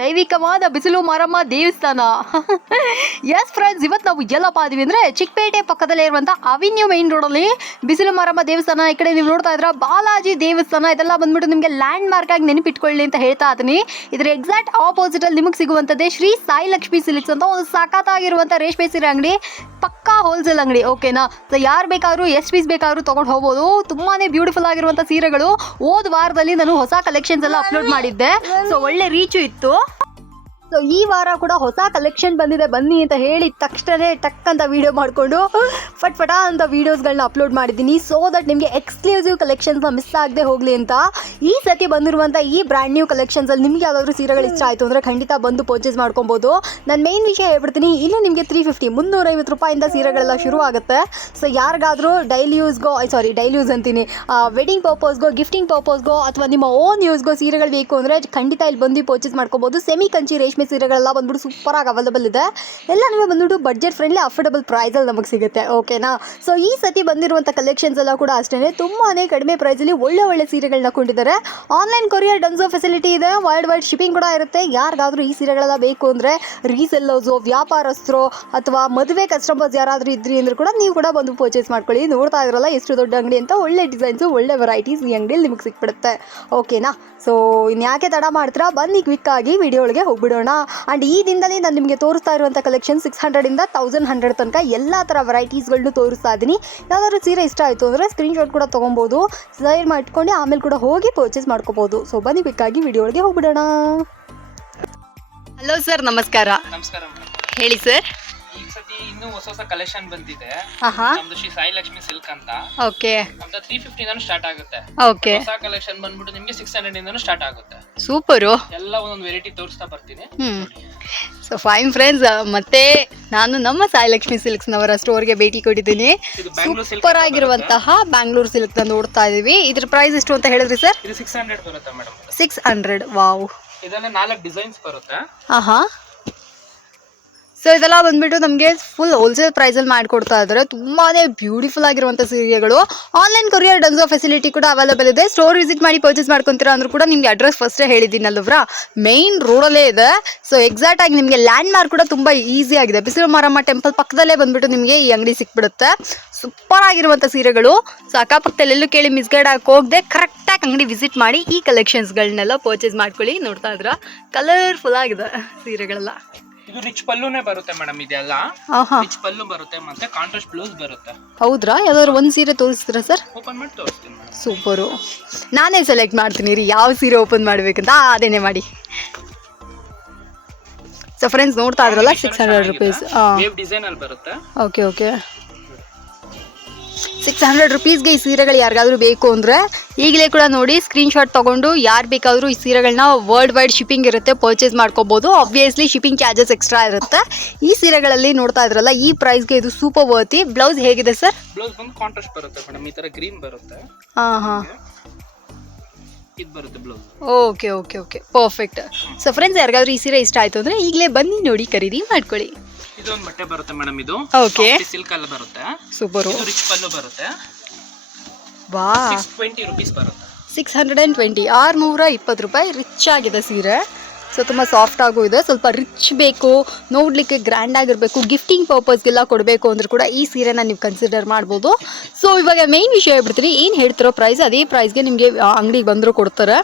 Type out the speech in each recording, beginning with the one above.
ದೈವಿಕವಾದ ಬಿಸಿಲು ಮಾರಮ್ಮ ದೇವಸ್ಥಾನ. S friends, ಇವತ್ತು ನಾವು ಎಲ್ಲಪ್ಪ ಇದೀವಿ ಅಂದರೆ ಚಿಕ್ಕಪೇಟೆ ಪಕ್ಕದಲ್ಲೇ ಇರುವಂಥ ಅವಿನ್ಯೂ ಮೈನ್ ರೋಡಲ್ಲಿ ಬಿಸಿಲು ಮಾರಮ್ಮ ದೇವಸ್ಥಾನ. ಈ ಕಡೆ ನೀವು ನೋಡ್ತಾ ಇದ್ರ ಬಾಲಾಜಿ ದೇವಸ್ಥಾನ. ಇದೆಲ್ಲ ಬಂದ್ಬಿಟ್ಟು ನಿಮಗೆ ಲ್ಯಾಂಡ್ ಮಾರ್ಕ್ ಆಗಿ ನೆನಪಿಟ್ಕೊಳ್ಳಿ ಅಂತ ಹೇಳ್ತಾ ಇದ್ದೀನಿ. ಇದರ ಎಕ್ಸಾಕ್ಟ್ ಆಪೋಸಿಟಲ್ಲಿ ನಿಮಗೆ ಸಿಗುವಂಥದ್ದೇ ಶ್ರೀ ಸಾಯಿ ಲಕ್ಷ್ಮಿ ಸಿಲ್ಕ್ಸ್ ಅಂತ ಒಂದು ಸಖತ್ತಾಗಿರುವಂಥ ರೇಷ್ಮೆ ಸೀರೆ ಅಂಗಡಿ, ಪಕ್ಕಾ ಹೋಲ್ಸೇಲ್ ಅಂಗಡಿ. ಓಕೆನಾ? ಸೊ ಯಾರು ಬೇಕಾದ್ರೂ ಎಷ್ಟು ಪೀಸ್ ಬೇಕಾದ್ರೂ ತೊಗೊಂಡು ಹೋಗ್ಬೋದು. ತುಂಬಾ ಬ್ಯೂಟಿಫುಲ್ ಆಗಿರುವಂಥ ಸೀರೆಗಳು. ಹೋದ ವಾರದಲ್ಲಿ ನಾನು ಹೊಸ ಕಲೆಕ್ಷನ್ಸ್ ಎಲ್ಲ ಅಪ್ಲೋಡ್ ಮಾಡಿದ್ದೆ. ಸೊ ಒಳ್ಳೆ ರೀಚು ಇತ್ತು. ಸೊ ಈ ವಾರ ಕೂಡ ಹೊಸ ಕಲೆಕ್ಷನ್ ಬಂದಿದೆ, ಬನ್ನಿ ಅಂತ ಹೇಳಿ ತಕ್ಷಣ ಟಕ್ ಅಂತ ವೀಡಿಯೋ ಮಾಡಿಕೊಂಡು ಫಟ್ ಅಂತ ವೀಡಿಯೋಸ್ಗಳನ್ನ ಅಪ್ಲೋಡ್ ಮಾಡಿದ್ದೀನಿ. ಸೊ ದಟ್ ನಿಮಗೆ ಎಕ್ಸ್ಕ್ಲೂಸಿವ್ ಕಲೆಕ್ಷನ್ಸ್ನ ಮಿಸ್ ಆಗದೆ ಹೋಗಲಿ ಅಂತ. ಈ ಸತಿ ಬಂದಿರುವಂಥ ಈ ಬ್ರ್ಯಾಂಡ್ ನ್ಯೂ ಕಲೆಕ್ಷನ್ಸಲ್ಲಿ ನಿಮಗೆ ಯಾವುದಾದ್ರೂ ಸೀರೆಗಳು ಇಷ್ಟ ಆಯಿತು ಅಂದರೆ ಖಂಡಿತ ಬಂದು ಪರ್ಚೇಸ್ ಮಾಡ್ಕೊಬೋದು. ನಾನು ಮೇನ್ ವಿಷಯ ಹೇಳ್ಬಿಡ್ತೀನಿ, ಇಲ್ಲಿ ನಿಮಗೆ 350 ರೂಪಾಯಿಂದ ಸೀರೆಗಳೆಲ್ಲ ಶುರು ಆಗುತ್ತೆ. ಸೊ ಯಾರಿಗಾದರೂ ಡೈಲಿ ಯೂಸ್ ಅಂತೀನಿ, ವೆಡ್ಡಿಂಗ್ ಪರ್ಪಸ್ಗೋ, ಗಿಫ್ಟಿಂಗ್ ಪರ್ಪಸ್ಗೋ ಅಥವಾ ನಿಮ್ಮ ಓನ್ ಯೂಸ್ಗೋ ಸೀರೆಗಳು ಬೇಕು ಅಂದರೆ ಖಂಡಿತ ಇಲ್ಲಿ ಬಂದು ಪರ್ಚೇಸ್ ಮಾಡ್ಕೊಬೋದು. ಸೆಮಿ ಕಂಚಿ ರೇಷ್ಮೆ ಸೀರೆಗಳೆಲ್ಲ ಬಂದ್ಬಿಟ್ಟು ಸೂಪರಾಗಿ ಅವೈಲೇಬಲ್ ಇದೆ. ಎಲ್ಲ ನಿಮಗೆ ಬಂದ್ಬಿಟ್ಟು ಬಡ್ಜೆಟ್ ಫ್ರೆಂಡ್ಲಿ ಅಫೋರ್ಡಬಲ್ ಪ್ರೈಸಲ್ಲಿ ನಮಗೆ ಸಿಗುತ್ತೆ. ಓಕೆನಾ? ಸೊ ಈ ಸತಿ ಬಂದಿರುವಂಥ ಕಲೆಕ್ಷನ್ಸ್ ಎಲ್ಲ ಕೂಡ ಅಷ್ಟೇ ತುಂಬಾ ಕಡಿಮೆ ಪ್ರೈಸಲ್ಲಿ ಒಳ್ಳೆ ಸೀರೆಗಳನ್ನ ಕೊಂಡಿದ್ದಾರೆ. ಆನ್ಲೈನ್ ಕೊರಿಯರ್ ಡನ್ಸೋ ಫೆಸಿಲಿಟಿ ಇದೆ, ವರ್ಲ್ಡ್ ವೈಡ್ ಶಿಪ್ಪಿಂಗ್ ಕೂಡ ಇರುತ್ತೆ. ಯಾರಿಗಾದರೂ ಈ ಸೀರೆಗಳೆಲ್ಲ ಬೇಕು ಅಂದರೆ ರೀಸೆಲ್ಲರ್ಸು, ವ್ಯಾಪಾರಸ್ಥರು ಅಥವಾ ಮದುವೆ ಕಸ್ಟಮರ್ಸ್ ಯಾರಾದರೂ ಇದ್ರಿ ಅಂದರೂ ಕೂಡ ನೀವು ಕೂಡ ಬಂದು ಪರ್ಚೇಸ್ ಮಾಡ್ಕೊಳ್ಳಿ. ನೋಡ್ತಾ ಇದ್ರಲ್ಲ ಎಷ್ಟು ದೊಡ್ಡ ಅಂಗಡಿ ಅಂತ. ಒಳ್ಳೆ ಡಿಸೈನ್ಸು, ಒಳ್ಳೆ ವೆರೈಟೀಸ್ ಈ ಅಂಗಡಿಯಲ್ಲಿ ನಿಮಗೆ ಸಿಕ್ಬಿಡುತ್ತೆ. ಓಕೆನಾ? ಸೊ ಇನ್ಯಾಕೆ ತಡ ಮಾಡ್ತೀರಾ, ಬನ್ನಿ ಕ್ವಿಕ್ ಆಗಿ ವಿಡಿಯೋ ಒಳಗೆ ಹೋಗ್ಬಿಡೋಣ. ಆ್ಯಂಡ್ ಈ ದಿನದಲ್ಲಿ ನಾನು ನಿಮಗೆ ತೋರಿಸ್ತಾ ಇರುವಂಥ ಕಲೆಕ್ಷನ್ 600ಇಂದ 1100 ತನಕ ಎಲ್ಲ ಥರ ವೆರೈಟೀಸ್ಗಳನ್ನು ತೋರಿಸ್ತಾ ಇದ್ದೀನಿ. ಯಾವ್ದಾದ್ರು ಸೀರೆ ಇಷ್ಟ ಆಯಿತು ಅಂದರೆ ಸ್ಕ್ರೀನ್ಶಾಟ್ ಕೂಡ ತೊಗೊಬೋದು, ಸೇವ್ ಮಾಡ್ಕೊಂಡು ಆಮೇಲೆ ಕೂಡ ಹೋಗಿ ಪರ್ಚೇಸ್ ಮಾಡ್ಕೋಬೋದು. ಸೊ ಬನ್ನಿ ಕ್ವಿಕ್ ಆಗಿ ವಿಡಿಯೋ ಒಳಗೆ ಹೋಗ್ಬಿಡೋಣ. ಹಲೋ ಸರ್, ನಮಸ್ಕಾರ. ನಮಸ್ಕಾರ. ಹೇಳಿ ಸರ್. ಈ ಸತಿ ಇನ್ನೂ ಹೊಸ ಕಲೆಕ್ಷನ್ ಬಂದಿದೆ. ನಮ್ದು ಶ್ರೀ ಸಾಯಿ ಲಕ್ಷ್ಮಿ ಸಿಲ್ಕ್ ಅಂತ. ಓಕೆ. ನಮ್ದು 350 ಇಂದನೂ ಸ್ಟಾರ್ಟ್ ಆಗುತ್ತೆ. ಓಕೆ. ಹೊಸ ಕಲೆಕ್ಷನ್ ಬಂದ್ಬಿಟ್ಟು ನಿಮಗೆ 600 ಇಂದನೂ ಸ್ಟಾರ್ಟ್ ಆಗುತ್ತೆ. ಸೂಪರು. ಎಲ್ಲ ಒಂದೊಂದು ವೆರೈಟಿ ತೋರಿಸ್ತಾ ಬರ್ತೀನಿ. ಸೊ ಫೈನ್ ಫ್ರೆಂಡ್ಸ್, ಮತ್ತೆ ನಾನು ನಮ್ಮ ಸಾಯಿ ಲಕ್ಷ್ಮಿ ಸಿಲ್ಕ್ಸ್ನವರ ಸ್ಟೋರ್ಗೆ ಭೇಟಿ ಕೊಟ್ಟಿದ್ದೀನಿ. ಸೂಪರ್ ಆಗಿರುವಂತಹ ಬ್ಯಾಂಗ್ಳೂರ್ ಸಿಲ್ಕ್ ನೋಡ್ತಾ ಇದೀವಿ. ಇದ್ರ ಪ್ರೈಸ್ ಎಷ್ಟು ಅಂತ ಹೇಳಿದ್ರಿ ಸರ್? ಇದು 600 ಬರುತ್ತೆ ಮೇಡಮ್. 600. ವಾವ್. ಇದರಲ್ಲಿ 4 ಡಿಸೈನ್ಸ್ ಬರುತ್ತೆ. ಸೊ ಇದೆಲ್ಲ ಬಂದ್ಬಿಟ್ಟು ನಮಗೆ ಫುಲ್ ಹೋಲ್ಸೇಲ್ ಪ್ರೈಸಲ್ಲಿ ಮಾಡಿಕೊಡ್ತಾ ಇದ್ದಾರೆ. ತುಂಬಾ ಬ್ಯೂಟಿಫುಲ್ ಆಗಿರುವಂಥ ಸೀರೆಗಳು. ಆನ್ಲೈನ್ ಕೊರಿಯರ್ ಡನ್ಸೋ ಫೆಸಿಲಿಟಿ ಕೂಡ ಅವೈಲೇಬಲ್ ಇದೆ. ಸ್ಟೋರ್ ವಿಸಿಟ್ ಮಾಡಿ ಪರ್ಚೇಸ್ ಮಾಡ್ಕೊತೀರಾ ಅಂದ್ರೂ ಕೂಡ ನಿಮಗೆ ಅಡ್ರೆಸ್ ಫಸ್ಟೇ ಹೇಳಿದ್ದೀನಲ್ವರಾ, ಮೇನ್ ರೋಡಲ್ಲೇ ಇದೆ. ಸೊ ಎಕ್ಸಾಕ್ಟ್ ಆಗಿ ನಿಮಗೆ ಲ್ಯಾಂಡ್ ಮಾರ್ಕ್ ಕೂಡ ತುಂಬ ಈಸಿ ಆಗಿದೆ. ಬಿಸಿಲು ಮಾರಮ್ಮ ಟೆಂಪಲ್ ಪಕ್ಕದಲ್ಲೇ ಬಂದ್ಬಿಟ್ಟು ನಿಮಗೆ ಈ ಅಂಗಡಿ ಸಿಕ್ಬಿಡುತ್ತೆ. ಸೂಪರ್ ಆಗಿರುವಂಥ ಸೀರೆಗಳು. ಸೊ ಅಕ್ಕಪಕ್ಕದಲ್ಲಿ ಎಲ್ಲೂ ಕೇಳಿ ಮಿಸ್ಗೈಡ್ ಆಗಿ ಹೋಗದೆ ಕರೆಕ್ಟಾಗಿ ಅಂಗಡಿ ವಿಸಿಟ್ ಮಾಡಿ ಈ ಕಲೆಕ್ಷನ್ಸ್ಗಳನ್ನೆಲ್ಲ ಪರ್ಚೇಸ್ ಮಾಡ್ಕೊಳ್ಳಿ. ನೋಡ್ತಾ ಇದ್ರ ಕಲರ್ಫುಲ್ ಆಗಿದೆ ಸೀರೆಗಳೆಲ್ಲ. ಇದು ರಿಚ್ ಪಲ್ಲುನೇ ಬರುತ್ತೆ ಮೇಡಮ್. ಇದೆಲ್ಲ ರಿಚ್ ಪಲ್ಲು ಬರುತ್ತೆ, ಮತ್ತೆ ಕಾಂಟ್ರಾಸ್ಟ್ ಬ್ಲೌಸ್ ಬರುತ್ತೆ. ಹೌದ್ರಾ? ಯಾವ್ದಾದ್ರು ಒಂದು ಸೀರೆ ತೋರಿಸ್ತೀರಾ ಸರ್? ಓಪನ್ ಮಾಡಿ ತೋರಿಸ್ತೀನಿ ಮೇಡಮ್. ಸೂಪರು. ನಾನೇ ಸೆಲೆಕ್ಟ್ ಮಾಡ್ತೀನಿ ರೀ ಯಾವ ಸೀರೆ ಓಪನ್ ಮಾಡ್ಬೇಕಂತ. ಅದೇನೇ ಮಾಡಿ. ಸೊ ಫ್ರೆಂಡ್ಸ್ ನೋಡ್ತಾ ಇದ್ರಲ್ಲ 600 ರೂಪೀಸ್ ಡಿಸೈನ್ ಅಲ್ಲಿ ಬರುತ್ತೆ. ಓಕೆ. 600 ರೂಪೀಸ್ಗೆ ಈ ಸೀರೆಗಳು ಯಾರಿಗಾದ್ರೂ ಬೇಕು ಅಂದರೆ ಈಗಲೇ ಕೂಡ ನೋಡಿ ಸ್ಕ್ರೀನ್ಶಾಟ್ ತೊಗೊಂಡು ಯಾರು ಬೇಕಾದರೂ ಈ ಸೀರೆಗಳನ್ನ ವರ್ಲ್ಡ್ ವೈಡ್ ಶಿಪ್ಪಿಂಗ್ ಇರುತ್ತೆ, ಪರ್ಚೇಸ್ ಮಾಡ್ಕೋಬೋದು. ಆಬ್ವಿಯಸ್ಲಿ ಶಿಪ್ಪಿಂಗ್ ಚಾರ್ಜಸ್ ಎಕ್ಸ್ಟ್ರಾ ಇರುತ್ತೆ. ಈ ಸೀರೆಗಳಲ್ಲಿ ನೋಡ್ತಾ ಇದ್ರಲ್ಲ ಈ ಪ್ರೈಸ್ಗೆ ಇದು ಸೂಪರ್ ವರ್ತಿ. ಬ್ಲೌಸ್ ಹೇಗಿದೆ ಸರ್? ಬ್ಲೌಸ್ ಬಂದು ಕಾಂಟ್ರಾಸ್ಟ್ ಬರುತ್ತೆ ಮೇಡಮ್. ಈ ತರ ಗ್ರೀನ್ ಬರುತ್ತೆ. ಇದು ಬರುತ್ತೆ blouse. Okay perfect. So friends, ಯಾರಿಗಾದ್ರೂ ಈ ಸೀರೆ ಇಷ್ಟ ಆಯಿತು ಅಂದರೆ ಈಗಲೇ ಬನ್ನಿ ನೋಡಿ ಖರೀದಿ ಮಾಡ್ಕೊಳ್ಳಿ. ಇದೊಂದು ಬಟ್ಟೆ ಬರುತ್ತೆ ಮೇಡಮ್. ಇದು ಓಕೆ ಸಿಲ್ಕ್ ಅಲ್ಲಿ ಬರುತ್ತೆ. ಸೂಪರ್. ಇದು ರಿಚ್ ಪಲ್ಲು ಬರುತ್ತೆ. ವಾ. 620 ರೂಪೀಸ್ ಬರುತ್ತೆ. 620. 620 ರೂಪಾಯಿ. ರಿಚ್ ಆಗಿದೆ ಸೀರೆ. ಸೊ ತುಂಬ ಸಾಫ್ಟ್ ಆಗೂ ಇದೆ. ಸ್ವಲ್ಪ ರಿಚ್ ಬೇಕು, ನೋಡಲಿಕ್ಕೆ ಗ್ರ್ಯಾಂಡ್ ಆಗಿರಬೇಕು, ಗಿಫ್ಟಿಂಗ್ ಪರ್ಪಸ್ಗೆಲ್ಲ ಕೊಡಬೇಕು ಅಂದರೂ ಕೂಡ ಈ ಸೀರೆನ ನೀವು ಕನ್ಸಿಡರ್ ಮಾಡ್ಬೋದು. ಸೊ ಇವಾಗ ಮೇನ್ ವಿಷಯ ಹೇಳ್ಬಿಡ್ತೀನಿ, ಏನು ಹೇಳ್ತಿರೋ ಪ್ರೈಸ್ ಅದೇ ಪ್ರೈಸ್ಗೆ ನಿಮಗೆ ಅಂಗಡಿಗೆ ಬಂದರೂ ಕೊಡ್ತಾರೆ.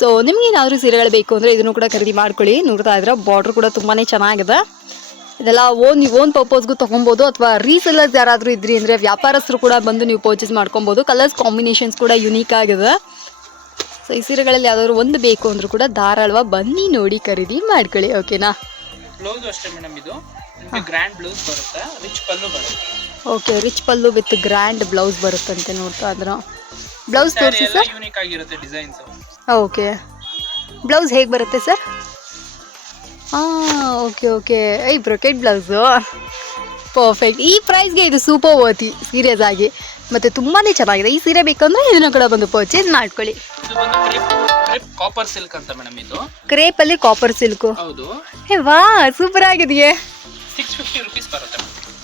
ಸೊ ನಿಮ್ಗೆ ಏನಾದರೂ ಸೀರೆಗಳು ಬೇಕು ಅಂದರೆ ಇದನ್ನು ಕೂಡ ಖರೀದಿ ಮಾಡ್ಕೊಳ್ಳಿ. ನೋಡ್ತಾ ಇದ್ರೆ ಬಾರ್ಡ್ರ್ ಕೂಡ ತುಂಬಾ ಚೆನ್ನಾಗಿದೆ. ಇದೆಲ್ಲ ಓನ್ ಪರ್ಪಸ್ಗೂ ತೊಗೊಬೋದು, ಅಥವಾ ರೀಸೆಲ್ಲರ್ಸ್ ಯಾರಾದರೂ ಇದ್ರಿ ಅಂದರೆ ವ್ಯಾಪಾರಸ್ಥರು ಕೂಡ ಬಂದು ನೀವು ಪರ್ಚೇಸ್ ಮಾಡ್ಕೊಬೋದು. ಕಲರ್ಸ್ ಕಾಂಬಿನೇಷನ್ಸ್ ಕೂಡ ಯುನೀಕ್ ಆಗಿದೆ. ಸೊ ಈ ಸೀರೆಗಳಲ್ಲಿ ಯಾವ್ದಾದ್ರು ಒಂದು ಬೇಕು ಅಂದರೂ ಕೂಡ ಧಾರಾಳವಾಗಿ ಬನ್ನಿ ನೋಡಿ ಖರೀದಿ ಮಾಡ್ಕೊಳ್ಳಿ. ಓಕೆನಾ? ಬ್ಲೌಸ್ ಅಷ್ಟೇ ಮೇಡಮ್. ಇದು ನಿಮಗೆ ಗ್ರ್ಯಾಂಡ್ ಬ್ಲೌಸ್ ಬರುತ್ತೆ, ರಿಚ್ ಪಲ್ಲು ಬರುತ್ತೆ. Okay, rich pallu with grand blouse ಬರುತ್ತಂತೆ. ನೋಡ್ತಾ ಇದ್ರ ಬ್ಲೌಸ್ ತೋರಿಸಿ ಸರ್. ಯೂನಿಕ್ ಆಗಿರುತ್ತೆ ಡಿಸೈನ್ಸ್. ಓಕೆ, ಬ್ಲೌಸ್ ಹೇಗೆ ಬರುತ್ತೆ ಸರ್? ಓಕೆ. ಐ ಬ್ರೊಕೆಟ್ ಬ್ಲೌಸು. ಪರ್ಫೆಕ್ಟ್. ಈ ಪ್ರೈಸ್ಗೆ ಇದು ಸೂಪರ್ ವರ್ತಿ ಸೀರಿಯಸ್ ಆಗಿ, ಮತ್ತು ತುಂಬಾ ಚೆನ್ನಾಗಿದೆ. ಈ ಸೀರೆ ಬೇಕಂದ್ರೆ ಇದನ್ನ ಕೂಡ ಬಂದು ಪರ್ಚೇಸ್ ಮಾಡ್ಕೊಳ್ಳಿ. ಕಾಪರ್ ಸಿಲ್ಕ್ ಅಂತ ಮೇಡಮ್. ಇದು ಕ್ರೇಪಲ್ಲಿ ಕಾಪರ್ ಸಿಲ್ಕು. ಹೌದು. ವಾ, ಸೂಪರ್ ಆಗಿದೆಯೇ. 650 ರೂಪೀಸ್ ಬರುತ್ತೆ.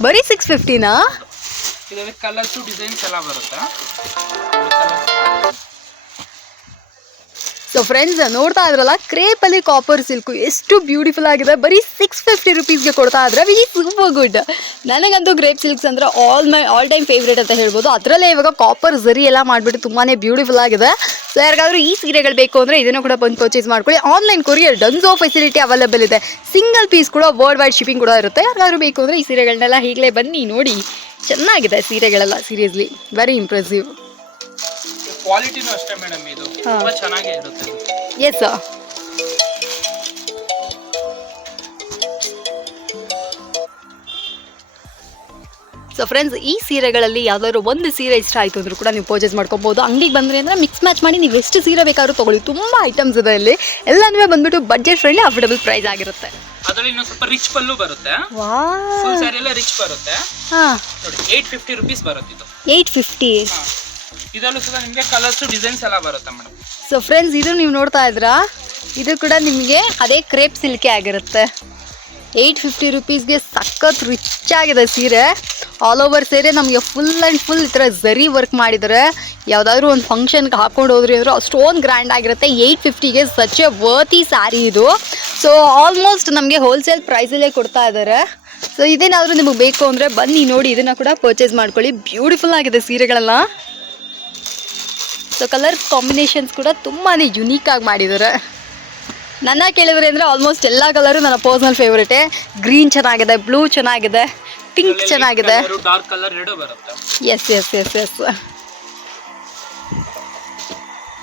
ಬರೀ 650ನಾ? ಇದರಲ್ಲಿ ಕಲರ್ಸು ಡಿಸೈನ್ಸ್ ಎಲ್ಲ ಬರುತ್ತೆ. ಸೊ ಫ್ರೆಂಡ್ಸ್ ನೋಡ್ತಾ ಇದ್ರಲ್ಲ ಕ್ರೇಪಲ್ಲಿ ಕಾಪರ್ ಸಿಲ್ಕು ಎಷ್ಟು ಬ್ಯೂಟಿಫುಲ್ ಆಗಿದೆ. ಬರೀ 650 ರುಪೀಸ್ಗೆ ಕೊಡ್ತಾ ಇದ್ರೆ ವಿ ಸೂಪರ್ ಗುಡ್. ನನಗಂತೂ ಗ್ರೇಪ್ ಸಿಲ್ಕ್ಸ್ ಅಂದರೆ ಆಲ್ ಟೈಮ್ ಫೇವ್ರೇಟ್ ಅಂತ ಹೇಳ್ಬೋದು. ಅದರಲ್ಲೇ ಇವಾಗ ಕಾಪರ್ ಝರಿ ಎಲ್ಲ ಮಾಡಿಬಿಟ್ಟು ತುಂಬಾ ಬ್ಯೂಟಿಫುಲ್ ಆಗಿದೆ. ಸೊ ಯಾರಿಗಾದ್ರೂ ಈ ಸೀರೆಗಳು ಬೇಕು ಅಂದರೆ ಇದನ್ನು ಕೂಡ ಬಂದು ಪರ್ಚೇಸ್ ಮಾಡ್ಕೊಳ್ಳಿ. Online courier Dunzo facility available ಇದೆ. ಸಿಂಗಲ್ ಪೀಸ್ ಕೂಡ ವರ್ಲ್ಡ್ ವೈಡ್ ಶಿಪ್ಪಿಂಗ್ ಕೂಡ ಇರುತ್ತೆ. ಯಾರಿಗಾದ್ರೂ ಬೇಕು ಅಂದರೆ ಈ ಸೀರೆಗಳನ್ನೆಲ್ಲ ಈಗಲೇ ಬನ್ನಿ ನೋಡಿ. ಚೆನ್ನಾಗಿದೆ ಸೀರೆಗಳೆಲ್ಲ, ಸೀರಿಯಸ್ಲಿ ವೆರಿ ಇಂಪ್ರೆಸಿವ್. ಕ್ವಾಲಿಟಿನೂ ಅಷ್ಟೇ ಮೇಡಮ್, ಇದು ತುಂಬಾ ಚೆನ್ನಾಗಿ ಇರುತ್ತೆ. Yes sir. ಸೊ ಫ್ರೆಂಡ್ಸ್ ಈ ಸೀರೆಗಳಲ್ಲಿ ಯಾವ್ದಾದ್ರು ಒಂದು ಸೀರೆ ಇಷ್ಟ ಆಯಿತು ಅಂದರೂ ಕೂಡ ನೀವು ಪರ್ಚೇಸ್ ಮಾಡ್ಕೊಬೋದು. ಅಂಗಡಿಗೆ ಬಂದರೆ ಅಂದರೆ ಮಿಕ್ಸ್ ಮ್ಯಾಚ್ ಮಾಡಿ ನೀವು ಎಷ್ಟು ಸೀರೆ ಬೇಕಾದ್ರೂ ತೊಗೊಳ್ಳಿ. ತುಂಬ ಐಟಮ್ಸ್ ಇದೆ ಇಲ್ಲಿ. ಎಲ್ಲನೂ ಬಂದ್ಬಿಟ್ಟು ಬಡ್ಜೆಟ್ ಫ್ರೆಂಡ್ಲಿ ಅಫೋರ್ಡಬಲ್ ಪ್ರೈಸ್ ಆಗಿರುತ್ತೆ. ಅದರಲ್ಲಿ ಇನ್ನೊಂದು ಸ್ವಲ್ಪ ರಿಚ್ ಪಲ್ಲು ಬರುತ್ತೆ. ವಾಹ್, ಫುಲ್ ಸ್ಯಾರಿ ಎಲ್ಲ ರಿಚ್ ಬರುತ್ತೆ. ಹಾಂ, ನೋಡಿ 850 ರುಪೀಸ್ ಬರುತ್ತೆ ಇದು. 850. ಇದರಲ್ಲೂ ಸಹ ನಿಮಗೆ ಕಲರ್ಸ್ ಡಿಸೈನ್ಸ್ ಎಲ್ಲ ಬರುತ್ತೆ ಮೇಡಮ್. ಸೊ ಫ್ರೆಂಡ್ಸ್ ಇದು ನೀವು ನೋಡ್ತಾ ಇದ್ರಾ, ಇದು ಕೂಡ ನಿಮಗೆ ಅದೇ ಕ್ರೇಪ್ ಸಿಲ್ಕೆ ಆಗಿರುತ್ತೆ. 850 ರುಪೀಸ್ಗೆ ಸಖತ್ ರಿಚ್ ಆಗಿದೆ ಸೀರೆ. ಆಲ್ ಓವರ್ ಸೀರೆ ನಮಗೆ ಫುಲ್ ಆ್ಯಂಡ್ ಫುಲ್ ಈ ಥರ ಝರಿ ವರ್ಕ್ ಮಾಡಿದ್ದಾರೆ. ಯಾವುದಾದ್ರೂ ಒಂದು ಫಂಕ್ಷನ್ಗೆ ಹಾಕೊಂಡು ಹೋದ್ರಿ ಅಂದರೆ ಅಷ್ಟೊಂದು ಗ್ರ್ಯಾಂಡ್ ಆಗಿರುತ್ತೆ. 850ಗೆ ಸಚ್ ಎ ವರ್ತಿ ಸ್ಯಾರಿ ಇದು. ಸೊ ಆಲ್ಮೋಸ್ಟ್ ನಮಗೆ ಹೋಲ್ಸೇಲ್ ಪ್ರೈಸಲ್ಲೇ ಕೊಡ್ತಾ ಇದ್ದಾರೆ. ಸೊ ಇದೇನಾದರೂ ನಿಮಗೆ ಬೇಕು ಅಂದರೆ ಬನ್ನಿ ನೋಡಿ, ಇದನ್ನು ಕೂಡ ಪರ್ಚೇಸ್ ಮಾಡ್ಕೊಳ್ಳಿ. ಬ್ಯೂಟಿಫುಲ್ ಆಗಿದೆ ಸೀರೆಗಳೆಲ್ಲ. ಸೊ ಕಲರ್ ಕಾಂಬಿನೇಷನ್ಸ್ ಕೂಡ ತುಂಬಾ ಯುನೀಕಾಗಿ ಮಾಡಿದ್ದಾರೆ. ನನ್ನ ಕೇಳಿದ್ರೆ ಅಂದರೆ ಆಲ್ಮೋಸ್ಟ್ ಎಲ್ಲ ಕಲರು ನನ್ನ ಪರ್ಸನಲ್ ಫೇವ್ರೇಟೇ. ಗ್ರೀನ್ ಚೆನ್ನಾಗಿದೆ, ಬ್ಲೂ ಚೆನ್ನಾಗಿದೆ, ಪಿಂಕ್ ಚೆನ್ನಾಗಿದೆ. ಡಾರ್ಕ್ ಕಲರ್ ಎರಡೂ ಬರುತ್ತೆ. ಎಸ್ ಎಸ್ ಎಸ್ ಎಸ್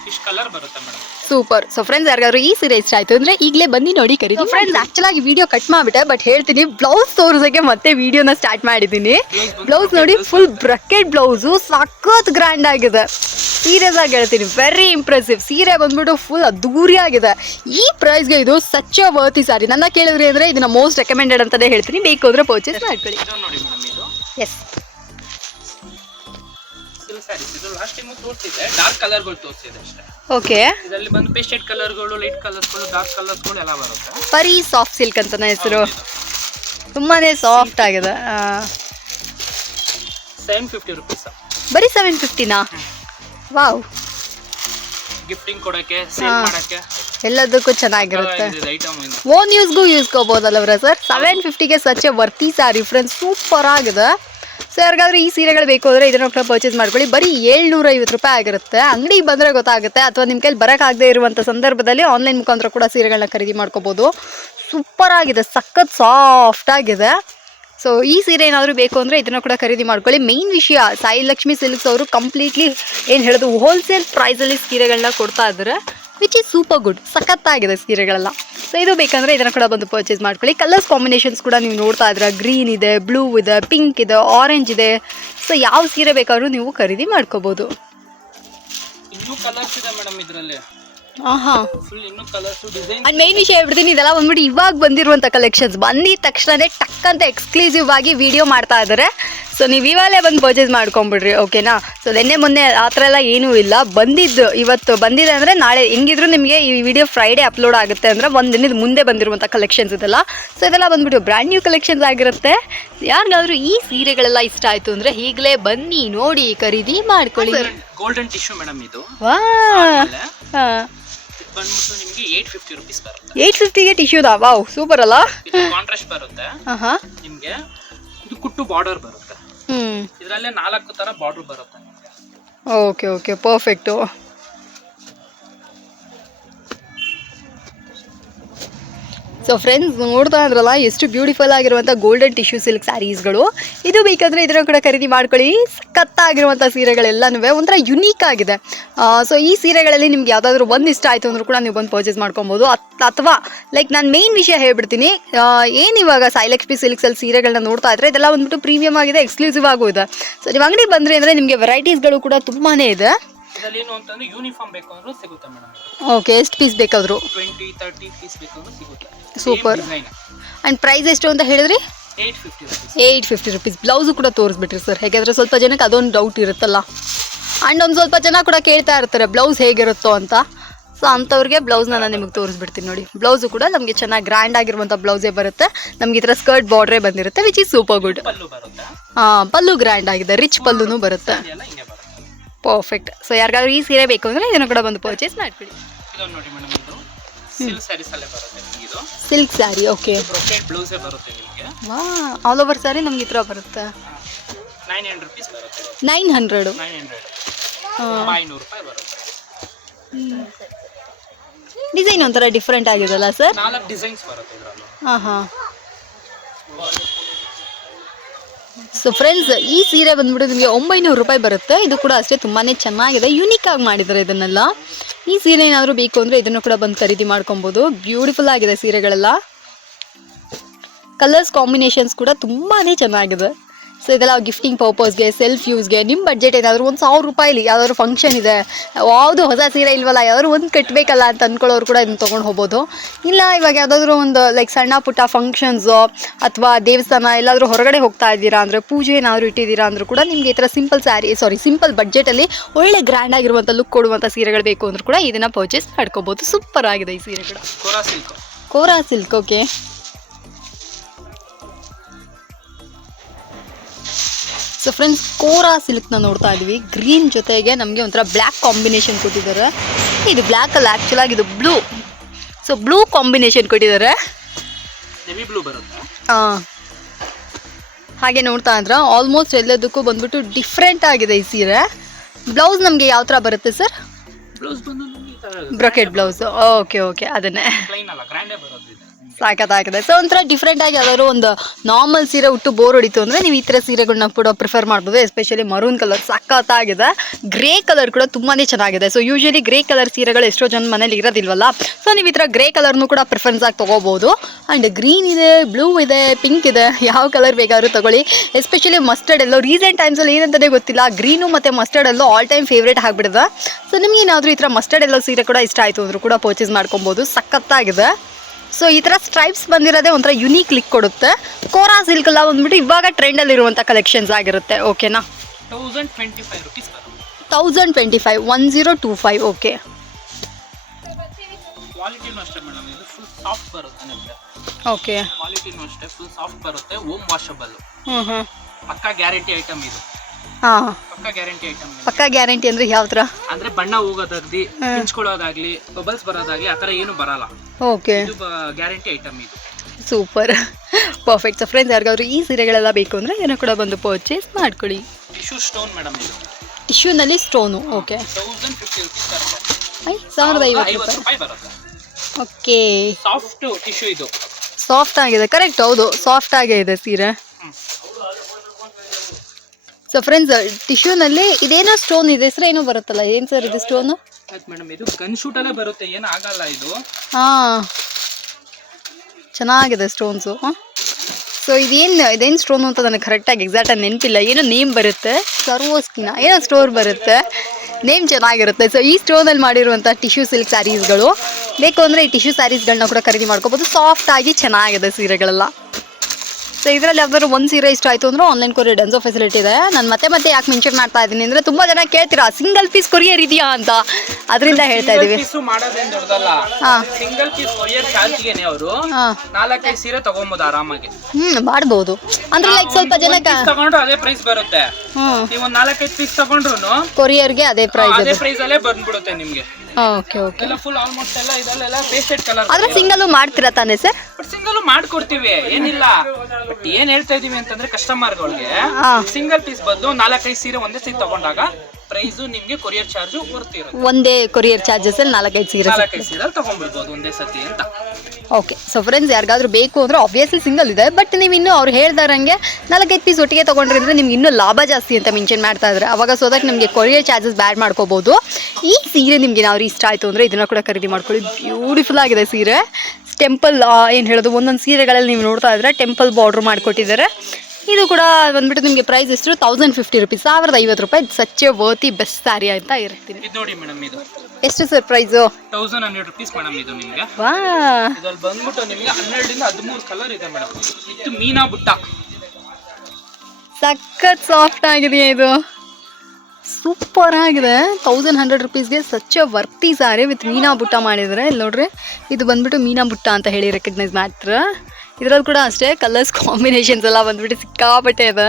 ಇಷ್ಟು ಕಲರ್ ಬರುತ್ತೆ ಮೇಡಮ್. ಸೂಪರ್. ಸೊ ಫ್ರೆಂಡ್ಸ್ ಯಾರಿಗಾದ್ರು ಈ ಸೀರೆ ಇಷ್ಟ ಆಯಿತು ಅಂದರೆ ಈಗಲೇ ಬನ್ನಿ ನೋಡಿ ಖರೀದಿ. ಫ್ರೆಂಡ್ಸ್ ಆ್ಯಕ್ಚುಲಾಗಿ ವಿಡಿಯೋ ಕಟ್ ಮಾಡಿಬಿಟ್ಟೆ, ಬಟ್ ಹೇಳ್ತೀನಿ ಬ್ಲೌಸ್ ತೋರಿಸೋಕ್ಕೆ ಮತ್ತೆ ವಿಡಿಯೋನ ಸ್ಟಾರ್ಟ್ ಮಾಡಿದ್ದೀನಿ. ಬ್ಲೌಸ್ ನೋಡಿ, ಫುಲ್ ಬ್ರಕೆಟ್ ಬ್ಲೌಸು, ಸಖತ್ ಗ್ರ್ಯಾಂಡ್ ಆಗಿದೆ. ಸೀರಿಯಸ್ ಆಗಿ ಹೇಳ್ತೀನಿ, ವೆರಿ ಇಂಪ್ರೆಸಿವ್. ಸೀರೆ ಬಂದ್ಬಿಟ್ಟು ಫುಲ್ ಅದ್ದೂರಿಯಾಗಿದೆ. ಈ ಪ್ರೈಸ್ಗೆ ಇದು ಸಚ್ ಅ ವರ್ತಿ ಸಾರಿ. ನನ್ನ ಕೇಳಿದ್ರಿ ಅಂದರೆ ಇದನ್ನ ಮೋಸ್ಟ್ ರೆಕಮೆಂಡೆಡ್ ಅಂತಲೇ ಹೇಳ್ತೀನಿ. ಬೇಕು ಅಂದರೆ ಪರ್ಚೇಸ್ ಮಾಡ್ಕೊಳ್ಳಿ. ಇದು ನೋಡಿ ಮೇಡಮ್, ಇದು ಎಸ್ ಸಿಲ್ಕ್ ಸ್ಯಾರೀಸ್. ಇದು ಲಾಸ್ಟ್ ಟೈಮ್ ತೋರಿಸಿದೆ, ಡಾರ್ಕ್ ಕಲರ್ಗಳು ತೋರಿಸಿದೆ ಅಷ್ಟೇ. ಓಕೆ. ಇದರಲ್ಲಿ ಬಂದು ಪೇಸ್ಟೆಡ್ ಕಲರ್ಗಳು, ಲೈಟ್ ಕಲರ್ಸ್ಗಳು, ಡಾರ್ಕ್ ಕಲರ್ಸ್ಗಳು ಎಲ್ಲ ಬರುತ್ತೆ. ಪರಿ ಸಾಫ್ಟ್ ಸಿಲ್ಕ್ ಅಂತಾನೆ ಹೆಸರು. ತುಂಬಾ ಸಾಫ್ಟ್ ಆಗಿದೆ. 750 ರುಪೀಸ್. ಬರೀ 750ನಾ? ವಾವ್. ಗಿಫ್ಟಿಂಗ್ ಕೊಡಕ್ಕೆ, ಸೇಲ್ ಮಾಡಕ್ಕೆ ಎಲ್ಲದಕ್ಕೂ ಚೆನ್ನಾಗಿರುತ್ತೆ. ಐಟಮ್ ಇದು. ಓನ್ ಯೂಸ್ಗೂ ಯೂಸ್ಕೋಬೋದಲ್ಲವ್ರ ಸರ್. 750ಗೆ such a worthy sari friends, super ಆಗಿದೆ. ಸೊ ಯಾರಿಗಾದ್ರೂ ಈ ಸೀರೆಗಳು ಬೇಕು ಅಂದರೆ ಇದನ್ನು ಕೂಡ ಪರ್ಚೇಸ್ ಮಾಡ್ಕೊಳ್ಳಿ. ಬರೀ 750 ರೂಪಾಯಿ ಆಗಿರುತ್ತೆ. ಅಂಗಡಿಗೆ ಬಂದರೆ ಗೊತ್ತಾಗುತ್ತೆ, ಅಥವಾ ನಿಮ್ಮ ಕೈಲಿ ಬರೋಕ್ಕಾಗದೇ ಇರುವಂಥ ಸಂದರ್ಭದಲ್ಲಿ ಆನ್ಲೈನ್ ಮುಖಾಂತರ ಕೂಡ ಸೀರೆಗಳನ್ನ ಖರೀದಿ ಮಾಡ್ಕೋಬೋದು. ಸೂಪರ್ ಆಗಿದೆ, ಸಖತ್ ಸಾಫ್ಟ್ ಆಗಿದೆ. ಸೊ ಈ ಸೀರೆ ಏನಾದರೂ ಬೇಕು ಅಂದರೆ ಇದನ್ನು ಕೂಡ ಖರೀದಿ ಮಾಡ್ಕೊಳ್ಳಿ. ಮೇಯ್ನ್ ವಿಷಯ, ಸಾಯಿ ಲಕ್ಷ್ಮಿ ಸಿಲ್ಕ್ಸ್ ಅವರು ಕಂಪ್ಲೀಟ್ಲಿ ಏನು ಹೇಳೋದು ಹೋಲ್ಸೇಲ್ ಪ್ರೈಸಲ್ಲಿ ಸೀರೆಗಳನ್ನ ಕೊಡ್ತಾ ಇದ್ದಾರೆ, ವಿಚ್ ಈಸ್ ಸೂಪರ್ ಗುಡ್. ಸಖತ್ತಾಗಿದೆ ಸೀರೆಗಳೆಲ್ಲ. ಸೊ ಇದು ಬೇಕಂದರೆ ಇದನ್ನು ಕೂಡ ಬಂದು ಪರ್ಚೇಸ್ ಮಾಡ್ಕೊಳ್ಳಿ. ಕಲರ್ಸ್ ಕಾಂಬಿನೇಷನ್ಸ್ ಕೂಡ ನೀವು ನೋಡ್ತಾ ಇದ್ರೆ, ಗ್ರೀನ್ ಇದೆ, ಬ್ಲೂ ಇದೆ, ಪಿಂಕ್ ಇದೆ, ಆರೆಂಜ್ ಇದೆ. ಸೊ ಯಾವ ಸೀರೆ ಬೇಕಾದ್ರೂ ನೀವು ಖರೀದಿ ಮಾಡ್ಕೋಬೋದು. ಇನ್ನೂ ಕಲರ್ಸ್ ಇದೆ ಮೇಡಮ್ ಇದರಲ್ಲಿ. ಹಾಂ, ಫುಲ್ ಇನ್ನೂ ಕಲರ್ಸ್, ಡಿಸೈನ್. ಅಂಡ್ ಮೇನ್ ವಿಷಯ ಹೇಳ್ಬಿಡ್ತೀನಿ, ಇದೆಲ್ಲ ಬಂದ್ಬಿಟ್ಟು ಇವಾಗ ಬಂದಿರುವಂಥ ಕಲೆಕ್ಷನ್ಸ್. ಬಂದಿದ ತಕ್ಷಣನೇ ಟಕ್ ಅಂತ ಎಕ್ಸ್ಕ್ಲೂಸಿವ್ ಆಗಿ ವಿಡಿಯೋ ಮಾಡ್ತಾ ಇದ್ದಾರೆ. ಸೊ ನೀವು ಇವಾಗಲೇ ಬಂದು ಪರ್ಚೇಸ್ ಮಾಡ್ಕೊಂಬಿಡ್ರಿ, ಓಕೆನಾ? ಸೊ ನೆನ್ನೆ ಮೊನ್ನೆ ಆ ಥರ ಎಲ್ಲ ಏನೂ ಇಲ್ಲ. ಬಂದಿದ್ದು ಇವತ್ತು ಬಂದಿದೆ ಅಂದರೆ ನಾಳೆ ಹೆಂಗಿದ್ರು ನಿಮಗೆ ಈ ವಿಡಿಯೋ ಫ್ರೈಡೇ ಅಪ್ಲೋಡ್ ಆಗುತ್ತೆ ಅಂದರೆ ಒಂದು ದಿನದ ಮುಂದೆ ಬಂದಿರುವಂಥ ಕಲೆಕ್ಷನ್ಸ್ ಇದೆಲ್ಲ. ಸೊ ಇದೆಲ್ಲ ಬಂದ್ಬಿಟ್ಟು ಬ್ರ್ಯಾಂಡ್ ನ್ಯೂ ಕಲೆಕ್ಷನ್ಸ್ ಆಗಿರುತ್ತೆ. ಯಾರಿಗಾದ್ರೂ ಈ ಸೀರೆಗಳೆಲ್ಲ ಇಷ್ಟ ಆಯಿತು ಅಂದರೆ ಈಗಲೇ ಬನ್ನಿ ನೋಡಿ ಖರೀದಿ ಮಾಡ್ಕೊಳ್ಳಿ. ಗೋಲ್ಡನ್ ಟಿಶ್ಯೂ ಮೇಡಮ್ ಇದು. ವಾ, ಹಾಂ, ಬಂದ್ಬಿಟ್ಟು ನಿಮಗೆ 850 ರುಪೀಸ್ ಬರುತ್ತೆ. 850ಗೆ ಟಿಶ್ಯೂದಾ? ವಾವ್, ಸೂಪರ್ ಅಲ್ಲ? ಇದು ಕಾಂಟ್ರಾಸ್ಟ್ ಬರುತ್ತೆ. ಹಾಂ, ನಿಮಗೆ ಇದು ಕುಟ್ಟು ಬಾರ್ಡರ್ ಬರುತ್ತೆ. ಹ್ಞೂ, ಇದರಲ್ಲೇ 4 ತರ ಬಾರ್ಡರ್ ಬರುತ್ತೆ ನಿಮಗೆ. Okay okay, perfect. So friends ನೋಡ್ತಾ ಇದ್ರಲ್ಲ ಎಷ್ಟು ಬ್ಯೂಟಿಫುಲ್ ಆಗಿರುವಂಥ ಗೋಲ್ಡನ್ ಟಿಶ್ಯೂ ಸಿಲ್ಕ್ ಸ್ಯಾರೀಸ್ಗಳು. ಇದು ಬೇಕಂದರೆ ಇದನ್ನು ಕೂಡ ಖರೀದಿ ಮಾಡ್ಕೊಳ್ಳಿ. ಸಖತ್ತಾಗಿರುವಂಥ ಸೀರೆಗಳೆಲ್ಲನೂ ಒಂಥರ ಯುನೀಕ್ ಆಗಿದೆ. ಸೊ ಈ ಸೀರೆಗಳಲ್ಲಿ ನಿಮ್ಗೆ ಯಾವುದಾದ್ರೂ ಒಂದು ಇಷ್ಟ ಆಯಿತು ಅಂದರೂ ಕೂಡ ನೀವು ಬಂದು ಪರ್ಚೇಸ್ ಮಾಡ್ಕೊಬೋದು. ಅಥವಾ ಲೈಕ್ ನಾನು ಮೇಯ್ನ್ ವಿಷಯ ಹೇಳ್ಬಿಡ್ತೀನಿ, ಏನು ಇವಾಗ ಸಾಯಿ ಲಕ್ಷ್ಮಿ ಸಿಲ್ಕ್ಸಲ್ಲಿ ಸೀರೆಗಳನ್ನ ನೋಡ್ತಾ ಇದ್ರೆ ಇದೆಲ್ಲ ಬಂದ್ಬಿಟ್ಟು ಪ್ರೀಮಿಯಮ್ ಆಗಿದೆ, ಎಕ್ಸ್ಕ್ಲೂಸಿವ್ ಆಗೂ ಇದೆ. ಸೊ ನೀವು ಅಂಗಡಿಗೆ ಬಂದರೆ ಅಂದರೆ ನಿಮಗೆ ವೆರೈಟೀಸ್ಗಳು ಕೂಡ ತುಂಬಾ ಇದೆ. ಇದರಲ್ಲಿ ಏನು ಅಂತಂದ್ರೆ ಯೂನಿಫಾರ್ಮ್ ಬೇಕು ಅಂದ್ರೂ ಸಿಗುತ್ತೆ ಮೇಡಮ್. ಓಕೆ, ಎಷ್ಟು ಪೀಸ್ ಬೇಕಾದರೂ? 20-30 ಪೀಸ್ ಬೇಕು ಅಂದ್ರೂ ಸಿಗುತ್ತೆ. ಸೂಪರ್. ಆ್ಯಂಡ್ ಪ್ರೈಸ್ ಎಷ್ಟು ಅಂತ ಹೇಳಿದ್ರಿ? 850 ರುಪೀಸ್. 850 ರುಪೀಸ್. ಬ್ಲೌಸು ಕೂಡ ತೋರಿಸ್ಬಿಟ್ರಿ ಸರ್, ಯಾಕೆಂದರೆ ಸ್ವಲ್ಪ ಜನಕ್ಕೆ ಅದೊಂದು ಡೌಟ್ ಇರುತ್ತಲ್ಲ. ಆ್ಯಂಡ್ ಒಂದು ಸ್ವಲ್ಪ ಜನ ಕೂಡ ಕೇಳ್ತಾ ಇರ್ತಾರೆ ಬ್ಲೌಸ್ ಹೇಗಿರುತ್ತೋ ಅಂತ. ಸೊ ಅಂಥವ್ರಿಗೆ ಬ್ಲೌಸ್ನ ನಾನು ನಿಮಗೆ ತೋರಿಸ್ಬಿಡ್ತೀನಿ ನೋಡಿ. ಬ್ಲೌಸು ಕೂಡ ನಮಗೆ ಚೆನ್ನಾಗಿ ಗ್ರ್ಯಾಂಡ್ ಆಗಿರುವಂಥ ಬ್ಲೌಸೇ ಬರುತ್ತೆ. ನಮಗೆ ಈ ಥರ ಸ್ಕರ್ಟ್ ಬಾರ್ಡ್ರೇ ಬಂದಿರುತ್ತೆ, ವಿಚ್ ಈಸ್ ಸೂಪರ್ ಗುಡ್. ಪಲ್ಲು ಬರುತ್ತೆ. ಹಾಂ, ಪಲ್ಲು ಗ್ರ್ಯಾಂಡ್ ಆಗಿದೆ, ರಿಚ್ ಪಲ್ಲುನೂ ಬರುತ್ತೆ. ಎಲ್ಲ ಹಿಂಗೆ ಬರುತ್ತೆ. ಪರ್ಫೆಕ್ಟ್. ಸೊ ಯಾರಿಗಾದ್ರೂ ಈ ಸೀರೆ ಬೇಕು ಅಂದರೆ ಇದನ್ನು ಕೂಡ ಬಂದು ಪರ್ಚೇಸ್ ಮಾಡ್ಕೊಳ್ಳಿ. ಇದೊಂದು ನೋಡಿ ಮೇಡಮ್, ಇದು ಸಿಲ್ಕ್ ಸ್ಯಾರೀಸ್ ಅಲ್ಲೇ ಬರುತ್ತೆ ನಿಮ್ಗೆ. ಇದು ಸಿಲ್ಕ್ ಸ್ಯಾರಿ. ಓಕೆ. ಬ್ರೊಕೆಟ್ ಬ್ಲೌಸೇ ಬರುತ್ತೆ ನಿಮಗೆ. ವಾ, ಆಲ್ ಓವರ್ ಸ್ಯಾರಿ ನಮ್ಗೆ ಈ ಥರ ಬರುತ್ತೆ. 900 rupees ಬರುತ್ತೆ. 900. 900 500 ರೂಪಾಯಿ ಬರುತ್ತೆ. ಡಿಸೈನ್ ಒಂಥರ ಡಿಫ್ರೆಂಟ್ ಆಗಿದೆಲ್ಲ ಸರ್? 4 ಡಿಸೈನ್ಸ್ ಬರುತ್ತೆ ಇದರಲ್ಲಿ. ಹಾಂ ಹಾಂ. ಸೊ ಫ್ರೆಂಡ್ಸ್, ಈ ಸೀರೆ ಬಂದ್ಬಿಟ್ಟು ನಿಮಗೆ 900 ರೂಪಾಯಿ ಬರುತ್ತೆ. ಇದು ಕೂಡ ಅಷ್ಟೇ ತುಂಬಾ ಚೆನ್ನಾಗಿದೆ, ಯೂನಿಕ್ ಆಗಿ ಮಾಡಿದ್ದಾರೆ ಇದನ್ನೆಲ್ಲ. ಈ ಸೀರೆ ಏನಾದರೂ ಬೇಕು ಅಂದರೆ ಇದನ್ನು ಕೂಡ ಬಂದು ಖರೀದಿ ಮಾಡ್ಕೊಬೋದು. ಬ್ಯೂಟಿಫುಲ್ ಆಗಿದೆ ಸೀರೆಗಳೆಲ್ಲ. ಕಲರ್ಸ್ ಕಾಂಬಿನೇಷನ್ಸ್ ಕೂಡ ತುಂಬಾ ಚೆನ್ನಾಗಿದೆ. ಸೊ ಇದೆಲ್ಲ ಗಿಫ್ಟಿಂಗ್ ಪರ್ಪಸ್ಗೆ, ಸೆಲ್ಫ್ ಯೂಸ್ಗೆ, ನಿಮ್ಮ ಬಡ್ಜೆಟ್ ಏನಾದರೂ ಒಂದು 1000 ರೂಪಾಯಿಲಿ ಯಾವ್ದಾದ್ರು ಫಂಕ್ಷನ್ ಇದೆ, ಯಾವುದು ಹೊಸ ಸೀರೆ ಇಲ್ವಲ್ಲ, ಯಾವ್ದಾದ್ರು ಒಂದು ಕಟ್ಟಬೇಕಲ್ಲ ಅಂತ ಅಂದ್ಕೊಳ್ಳೋರು ಕೂಡ ಇದನ್ನು ತೊಗೊಂಡು ಹೋಗ್ಬೋದು. ಇಲ್ಲ ಇವಾಗ ಯಾವುದಾದ್ರೂ ಒಂದು ಲೈಕ್ ಸಣ್ಣ ಪುಟ್ಟ ಫಂಕ್ಷನ್ಸು ಅಥವಾ ದೇವಸ್ಥಾನ ಎಲ್ಲಾದರೂ ಹೊರಗಡೆ ಹೋಗ್ತಾ ಇದ್ದೀರಾ ಅಂದರೆ, ಪೂಜೆ ಏನಾದರೂ ಇಟ್ಟಿದ್ದೀರಾ ಅಂದರೂ ಕೂಡ ನಿಮಗೆ ಈ ಥರ ಸಿಂಪಲ್ ಬಡ್ಜೆಟಲ್ಲಿ ಒಳ್ಳೆ ಗ್ರ್ಯಾಂಡ್ ಆಗಿರುವಂಥ ಲುಕ್ ಕೊಡುವಂಥ ಸೀರೆಗಳು ಬೇಕು ಅಂದರೂ ಕೂಡ ಇದನ್ನು ಪರ್ಚೇಸ್ ಮಾಡ್ಕೋಬೋದು. ಸೂಪರ್ ಆಗಿದೆ ಈ ಸೀರೆ ಕೂಡ. ಕೋರಾ ಸಿಲ್ಕ್. ಓಕೆ. ಸೊ ಫ್ರೆಂಡ್ಸ್, ಕೋರಾ ಸಿಲ್ಕ್ನ ನೋಡ್ತಾ ಇದ್ವಿ. ಗ್ರೀನ್ ಜೊತೆಗೆ ನಮಗೆ ಒಂಥರ ಬ್ಲ್ಯಾಕ್ ಕಾಂಬಿನೇಷನ್ ಕೊಟ್ಟಿದ್ದಾರೆ. ಇದು ಬ್ಲ್ಯಾಕ್ ಅಲ್ಲ, ಆ್ಯಕ್ಚುಲಾಗಿ ಇದು ಬ್ಲೂ. ಸೊ ಬ್ಲೂ ಕಾಂಬಿನೇಷನ್ ಕೊಟ್ಟಿದ್ದಾರೆ. ನೆವಿ ಬ್ಲೂ ಬರುತ್ತೆ. ಹಾಂ, ಹಾಗೆ ನೋಡ್ತಾ ಇದ್ರೆ ಆಲ್ಮೋಸ್ಟ್ ಎಲ್ಲದಕ್ಕೂ ಬಂದ್ಬಿಟ್ಟು ಡಿಫ್ರೆಂಟ್ ಆಗಿದೆ ಈ ಸೀರೆ. ಬ್ಲೌಸ್ ನಮಗೆ ಯಾವ ಥರ ಬರುತ್ತೆ ಸರ್? ಬ್ಲೌಸ್ ಬಂದು ಬ್ರೊಕೆಟ್ ಬ್ಲೌಸ್. ಓಕೆ, ಅದನ್ನೇ. ಪ್ಲೈನ್ ಅಲ್ಲ, ಗ್ರ್ಯಾಂಡೇ ಬರೋದು ಇದು. ಸಾಕತ್ತಾಗಿದೆ. ಸೊ ಒಂಥರ ಡಿಫ್ರೆಂಟ್ ಆಗಿ ಯಾವ್ದಾದ್ರು ಒಂದು ನಾರ್ಮಲ್ ಸೀರೆ ಉಟ್ಟು ಬೋರ್ ಹೊಡಿತು ಅಂದರೆ ನೀವು ಈ ಥರ ಸೀರೆಗಳನ್ನ ಕೂಡ ಪ್ರಿಫರ್ ಮಾಡ್ಬೋದು. ಎಸ್ಪೆಷಲಿ ಮರೂನ್ ಕಲರ್ ಸಖತ್ತಾಗಿದೆ. ಗ್ರೇ ಕಲರ್ ಕೂಡ ತುಂಬಾ ಚೆನ್ನಾಗಿದೆ. ಸೊ ಯೂಶಲಿ ಗ್ರೇ ಕಲರ್ ಸೀರೆಗಳು ಎಷ್ಟೋ ಜನ ಮನೇಲಿ ಇರೋದಿಲ್ವಲ್ಲ, ಸೊ ನೀವು ಈ ಥರ ಗ್ರೇ ಕಲರ್ನು ಕೂಡ ಪ್ರಿಫರೆನ್ಸ್ ಆಗಿ ತೊಗೋಬೋದು. ಆ್ಯಂಡ್ ಗ್ರೀನ್ ಇದೆ, ಬ್ಲೂ ಇದೆ, ಪಿಂಕ್ ಇದೆ, ಯಾವ ಕಲರ್ ಬೇಕಾದ್ರೂ ತೊಗೊಳ್ಳಿ. ಎಸ್ಪೆಷಲಿ ಮಸ್ಟರ್ಡ್ ಎಲ್ಲೋ ರೀಸೆಂಟ್ ಟೈಮ್ಸಲ್ಲಿ ಏನಂತಲೇ ಗೊತ್ತಿಲ್ಲ, ಗ್ರೀನು ಮತ್ತು mustard yellow all time favourite ಆಗಿಬಿಡಿದೆ. ಸೊ ನಿಮ್ಗೆ ಏನಾದರೂ ಈ ಥರ ಮಸ್ಟರ್ಡ್ ಎಲ್ಲೋ ಸೀರೆ ಕೂಡ ಇಷ್ಟ ಆಯಿತು ಅಂದರೂ ಕೂಡ ಪರ್ಚೇಸ್ ಮಾಡ್ಕೊಬೋದು. ಸಖತ್ತಾಗಿದೆ. ಸೊ ಈ ಥರ ಸ್ಟ್ರೈಪ್ಸ್ ಬಂದಿರೋದೇ ಒಂಥರ ಯುನೀಕ್ ಲಿಕ್ ಕೊಡುತ್ತೆ. ಕೋರಾ ಸಿಲ್ಕ್ ಎಲ್ಲ ಬಂದ್ಬಿಟ್ಟು ಇವಾಗ ಟ್ರೆಂಡಲ್ಲಿರುವಂಥ ಕಲೆಕ್ಷನ್ಸ್ ಆಗಿರುತ್ತೆ. ಓಕೆನಾ? 1025 rupees ಬರುತ್ತೆ. 1025 1025. ಓಕೆ. ಕ್ವಾಲಿಟಿನೂ ಅಷ್ಟೇ ಮೇಡಮ್, ಇದು ಫುಲ್ ಸಾಫ್ಟ್ ಬರುತ್ತೆ ನಿಮಗೆ. ಓಕೆ. ಕ್ವಾಲಿಟಿನೂ ಅಷ್ಟೇ ಫುಲ್ ಸಾಫ್ಟ್ ಬರುತ್ತೆ. Home washable. ಹ್ಞೂ. ಪಕ್ಕಾ ಗ್ಯಾರಂಟಿ ಐಟಮ್ ಇದು. ಹಾಂ, ಪಕ್ಕಾ ಗ್ಯಾರಂಟಿ ಐಟಮ್. ಪಕ್ಕಾ ಗ್ಯಾರಂಟಿ ಅಂದರೆ ಯಾವ ಥರ? ಅಂದ್ರೆ ಬಣ್ಣ ಹೋಗೋದಾಗ್ಲಿ, ಮಿಂಚ್ಕೊಳ್ಳೋದಾಗ್ಲಿ, ಬಬಲ್ಸ್ ಬರೋದಾಗ್ಲಿ ಆ ಥರ ಏನು ಬರಲ್ಲ. ಓಕೆ. ಇದು ಗ್ಯಾರಂಟಿ ಐಟಮ್ ಇದು. Super, perfect. ಸೊ ಫ್ರೆಂಡ್ಸ್, ಯಾರಿಗಾದ್ರು ಈ ಸೀರೆಗಳೆಲ್ಲ ಬೇಕು ಅಂದರೆ ಏನೋ ಕೂಡ ಬಂದು ಪರ್ಚೇಸ್ ಮಾಡ್ಕೊಳ್ಳಿ. ಟಿಶ್ಯೂ ಸ್ಟೋನ್ ಮೇಡಮ್ ಇದು. ಟಿಶ್ಯೂನಲ್ಲಿ ಸ್ಟೋನು. ಓಕೆ. 1050 rupees ಬರುತ್ತೆ. 1050 ರೂಪಾಯಿ ಬರುತ್ತೆ. ಓಕೆ. ಸಾಫ್ಟ್ ಟಿಶ್ಯೂ ಇದು. ಸಾಫ್ಟ್ ಆಗಿದೆ. ಕರೆಕ್ಟ್, ಹೌದು, ಸಾಫ್ಟ್ ಆಗೇ ಇದೆ ಸೀರೆ. ಸೊ ಫ್ರೆಂಡ್ಸ್, ಟಿಶ್ಯೂನಲ್ಲಿ ಇದೇನೋ ಸ್ಟೋನ್ ಇದೆ, ಹೆಸರು ಏನೋ ಬರುತ್ತಲ್ಲ, ಏನು ಸರ್ ಇದು ಸ್ಟೋನು? ಮೇಡಮ್ ಇದು ಗನ್ ಶೂಟ್ ಅಲ್ಲೇ ಬರುತ್ತೆ, ಏನು ಆಗಲ್ಲ ಇದು. ಹಾಂ, ಚೆನ್ನಾಗಿದೆ ಸ್ಟೋನ್ಸು. ಸೊ ಇದೇನು ಸ್ಟೋನು ಅಂತ ನನಗೆ ಕರೆಕ್ಟಾಗಿ ಎಕ್ಸಾಕ್ಟಾಗಿ ನೆನಪಿಲ್ಲ. ಏನೋ ನೇಮ್ ಬರುತ್ತೆ, ಸರ್ವೋಸ್ಕಿನ ಏನೋ ಸ್ಟೋರ್ ಬರುತ್ತೆ, ನೇಮ್ ಚೆನ್ನಾಗಿರುತ್ತೆ. ಸೊ ಈ ಸ್ಟೋನಲ್ಲಿ ಮಾಡಿರುವಂಥ ಟಿಶ್ಯೂ ಸಿಲ್ಕ್ ಸ್ಯಾರೀಸ್ಗಳು ಬೇಕು ಅಂದರೆ ಈ ಟಿಶ್ಯೂ ಸ್ಯಾರೀಸ್ಗಳನ್ನ ಕೂಡ ಖರೀದಿ ಮಾಡ್ಕೋಬೋದು. ಸಾಫ್ಟಾಗಿ ಚೆನ್ನಾಗಿದೆ ಸೀರೆಗಳೆಲ್ಲ. ಸೊ ಇದರಲ್ಲಿ ಯಾವ್ದಾದ್ರು ಒಂದು ಸೀರೆ ಇಷ್ಟ ಆಯಿತು ಅಂದ್ರೆ ಆನ್ಲೈನ್ ಕೊರಿಯರ್ ಡನ್ಸೋ ಫೆಸಿಲಿಟಿ ಇದೆ. ನಾನು ಮತ್ತೆ ಯಾಕೆ ಮೆನ್ಷನ್ ಮಾಡ್ತಾ ಇದ್ದೀನಿ ಅಂದರೆ, ತುಂಬ ಜನ ಕೇಳ್ತೀರಾ ಸಿಂಗಲ್ ಪೀಸ್ ಕೊರಿಯರ್ ಇದೆಯಾ ಅಂತ, ಅದರಿಂದ ಹೇಳ್ತಾ ಇದ್ದೀವಿ. ಸಿಂಗಲ್ ಪೀಸ್ ಕೊರಿಯರ್ ಚಾರ್ಜ್ಗೆನೆ ಅವರು 4-5 ಸೀರೆ ತಗೊಬಹುದು ಆರಾಮಾಗಿ. ಮಾಡ್ಬೋದು ಅಂದ್ರೆ ಲೈಕ್ ಸ್ವಲ್ಪ ಜನ ತಗೊಂಡ್ರು ಅದೇ ಪ್ರೈಸ್ ಬರುತ್ತೆ. ನೀವು 4-5 ಪೀಸ್ ತಗೊಂಡ್ರು ಕೊರಿಯರ್ಗೆ ಅದೇ ಪ್ರೈಸ್ ಅಲ್ಲೇ ಬಂದ್ಬಿಡುತ್ತೆ ನಿಮ್ಗೆ. ಓಕೆ. ಎಲ್ಲ ಫುಲ್ ಆಲ್ಮೋಸ್ಟ್ ಎಲ್ಲ ಇದೆಲ್ಲ ಪೇಸ್ಟೆಡ್ ಕಲರ್. ಆದ್ರೆ ಸಿಂಗಲ್ ಮಾಡ್ತೀರಾ ತಾನೇ ಸರ್? ಸಿಂಗಲ್ ಮಾಡ್ಕೊಡ್ತೀವಿ, ಏನಿಲ್ಲ. ಬಟ್ ಏನ್ ಹೇಳ್ತಾ ಇದೀವಿ ಅಂತಂದ್ರೆ ಕಸ್ಟಮರ್ಗಳಿಗೆ ಸಿಂಗಲ್ ಪೀಸ್ ಬದಲು 4-5 ಸೀರೆ ಒಂದೇ ಸೀರೆ ತಗೊಂಡಾಗ ಪ್ರೈಸ್ ನಿಮ್ಗೆ ಕೊರಿಯರ್ ಚಾರ್ಜ್ ಬರ್ತಿರುತ್ತೆ. ಒಂದೇ ಕೊರಿಯರ್ ಚಾರ್ಜಸ್ ಅಲ್ಲಿ 4-5 ಸೀರೆ ತಗೊಂಡ್ಬಿಡ್ಬೋದು ಒಂದೇ ಸತಿ ಅಂತ. ಓಕೆ. ಸೊ ಫ್ರೆಂಡ್ಸ್, ಯಾರಿಗಾದ್ರೂ ಬೇಕು ಅಂದ್ರೆ ಆಬ್ವಿಯಸ್ಲಿ ಸಿಂಗಲ್ ಇದೆ, ಬಟ್ ನೀವು ಇನ್ನೂ ಅವ್ರು ಹೇಳ್ದಾರಂಗೆ 4-5 ಪೀಸ್ ಒಟ್ಟಿಗೆ ತೊಗೊಂಡ್ರೆ ನಿಮ್ಗೆ ಇನ್ನೂ ಲಾಭ ಜಾಸ್ತಿ ಅಂತ ಮೆನ್ಷನ್ ಮಾಡ್ತಾ ಇದ್ದಾರೆ. ಅವಾಗ ಸೊ ದಟ್ ನಿಮಗೆ ಕೊರಿಯರ್ ಚಾರ್ಜಸ್ ಬ್ಯಾಡ್ ಮಾಡ್ಕೋಬೋದು. ಈ ಸೀರೆ ನಿಮ್ಗೆ ಏನಾದ್ರು ಇಷ್ಟ ಆಯಿತು ಅಂದರೆ ಇದನ್ನು ಕೂಡ ಖರೀದಿ ಮಾಡ್ಕೊಳ್ಳಿ. ಬ್ಯೂಟಿಫುಲ್ ಆಗಿದೆ ಸೀರೆ. ಟೆಂಪಲ್ ಏನು ಹೇಳೋದು, ಒಂದೊಂದು ಸೀರೆಗಳಲ್ಲಿ ನೀವು ನೋಡ್ತಾ ಇದ್ರೆ ಟೆಂಪಲ್ ಬಾರ್ಡ್ರ್ ಮಾಡಿಕೊಟ್ಟಿದ್ದಾರೆ. ಇದು ಕೂಡ ಬಂದ್ಬಿಟ್ಟು ನಿಮಗೆ ಪ್ರೈಸ್ ಎಷ್ಟು? 1050 rupees, 1050 ರೂಪಾಯಿ. ಸಚ್ಚೆ ವರ್ತಿ ಬೆಸ್ಟ್ ಸ್ಯಾರಿ ಅಂತ ಇರ್ತೀನಿ. ಇದು ನೋಡಿ ಮೇಡಮ್, ಇದು ಎಷ್ಟು ಸರ್ ಪ್ರೈಸು? 1100 rupees madam. ಇದು ನಿಮಗೆ ವಾ, ಇದ್ರಲ್ಲಿ ಬಂದ್ಬಿಟ್ಟು ನಿಮಗೆ 12 ಇಂದ 13 ಕಲರ್ ಇದೆ ಮೇಡಮ್. ಇದು ಮೀನಾ ಬುಟ್ಟ, ಸಖತ್ ಸಾಫ್ಟ್ ಆಗಿದೆ. ಇದು ಸೂಪರ್ ಆಗಿದೆ. 1100 rupeesಗೆ ಸಚ್ಚ ವರ್ತಿ ಸಾರಿ ವಿತ್ ಮೀನಾ ಬುಟ್ಟ ಮಾಡಿದರೆ. ಇಲ್ಲಿ ನೋಡ್ರಿ, ಇದು ಬಂದ್ಬಿಟ್ಟು ಮೀನಾ ಬುಟ್ಟ ಅಂತ ಹೇಳಿ ರೆಕಗ್ನೈಸ್ ಮಾಡ್ತಾರೆ. ಇದರಲ್ಲಿ ಕೂಡ ಅಷ್ಟೇ ಕಲರ್ಸ್ ಕಾಂಬಿನೇಷನ್ಸ್ ಎಲ್ಲ ಬಂದ್ಬಿಟ್ಟು ಸಿಕ್ಕಾಪಟ್ಟೆ ಇದೆ,